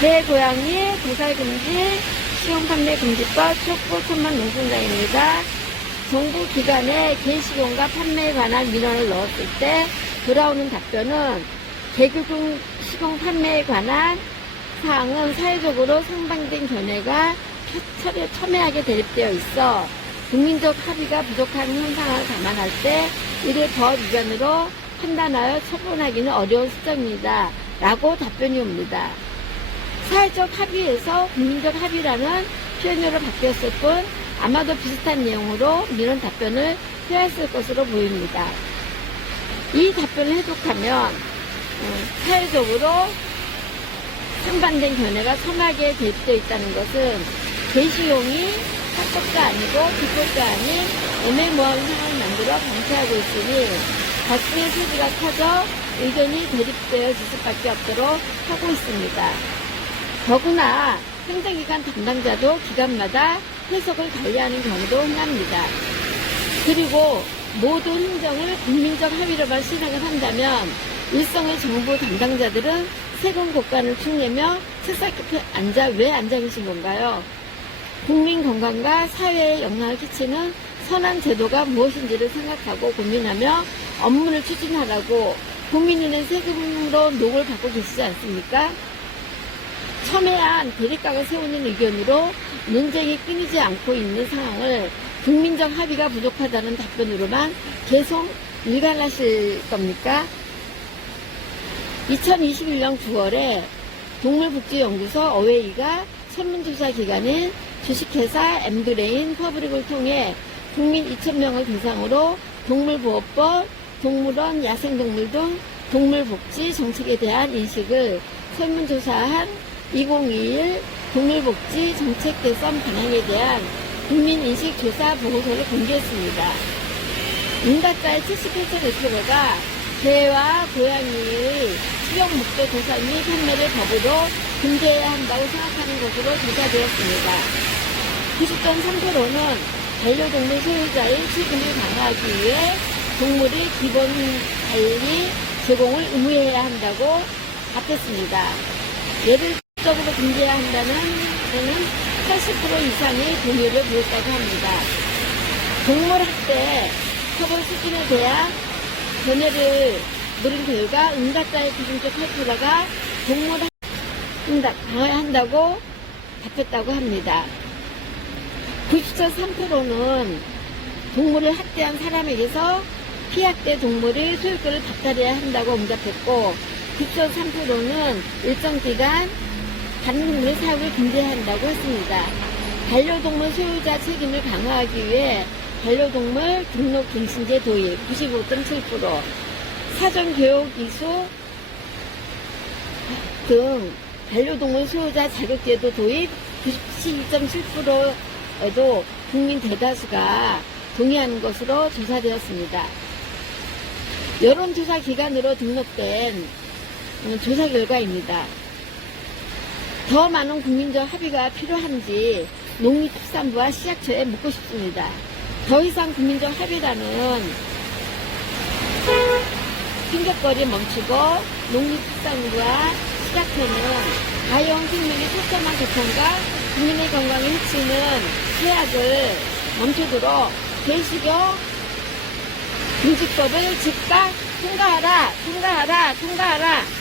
내 고향이 도살금지 시용판매 금지법 촉구 천만 농성장입니다. 정부 기관에 개식용과 판매에 관한 민원을 넣었을 때 돌아오는 답변은 개교용 식용 판매에 관한 사항은 사회적으로 상반된 견해가 첨예- 첨예하게 대립되어 있어 국민적 합의가 부족한 현상을 감안할 때 이를 법 위반으로 판단하여 처분하기는 어려운 수정입니다. 라고 답변이 옵니다. 사회적 합의에서 국민적 합의라는 표현으로 바뀌었을 뿐 아마도 비슷한 내용으로 민원 답변을 표했을 것으로 보입니다. 이 답변을 해독하면 어, 사회적으로 상반된 견해가 첨하게 대입되어 있다는 것은 게시용이 합법자 아니고 비법자 아닌 애매모호한 상황을 만들어 방치하고 있으니 갈등의 소지가 커져 의견이 대립되어 질 수밖에 없도록 하고 있습니다. 더구나 행정기관 담당자도 기관마다 해석을 달리하는 경우도 흔합니다. 그리고 모든 행정을 국민적 합의로만 실행을 한다면 일성의 정부 담당자들은 세금 곳간을 축내며 책상 끝에 앉아 왜 앉아 계신 건가요? 국민 건강과 사회에 영향을 끼치는 선한 제도가 무엇인지를 생각하고 고민하며 업무를 추진하라고 국민이 낸 세금으로 녹을 받고 계시지 않습니까? 첨예한 대립각을 세우는 의견으로 논쟁이 끊이지 않고 있는 상황을 국민적 합의가 부족하다는 답변으로만 계속 일관하실 겁니까? 2021년 9월에 동물복지연구소 어웨이가 설문조사 기관인 주식회사 엠브레인 퍼블릭을 통해 국민 2,000명을 대상으로 동물보호법, 동물원, 야생동물 등 동물복지 정책에 대한 인식을 설문조사한 2021 동물복지 정책 개선 방향에 대한 국민인식 조사 보고서를 공개했습니다. 응답자의 78.1%가 개와 고양이의 수용 목표 도산 및 판매를 법으로 금지해야 한다고 생각하는 것으로 조사되었습니다. 90.3%는 반려동물 소유자의 책임을 강화하기 위해 동물의 기본 관리 제공을 의무해야 한다고 답했습니다. 예를 적으로 금지해야 한다는 데는 80% 이상의 동의를 보였다고 합니다. 동물 학대 처벌 수준에 대한 견해를 물은 결과 응답자의 98%가 동물 응답 강화한다고 답했다고 합니다. 90.3%는 동물을 학대한 사람에게서 피학대 동물의 소유권을 박탈해야 한다고 응답했고 9.3%는 일정 기간 다른 동물의 사육을 금지해야 한다고 했습니다. 반려동물 소유자 책임을 강화하기 위해 반려동물 등록 갱신제 도입 95.7%, 사전 교육 이수 등 반려동물 소유자 자격제도 도입 92.7%에도 국민 대다수가 동의하는 것으로 조사되었습니다. 여론조사 기관으로 등록된 음, 조사 결과입니다. 더 많은 국민적 합의가 필요한지 농림축산부와 시작처에 묻고 싶습니다. 더 이상 국민적 합의라는 핑계거리 멈추고 농림축산부와 시작처는 가용 생명의 철저한 개통과 국민의 건강에 해치는 해악을 멈추도록 개식용 금지법을 즉각 통과하라, 통과하라, 통과하라.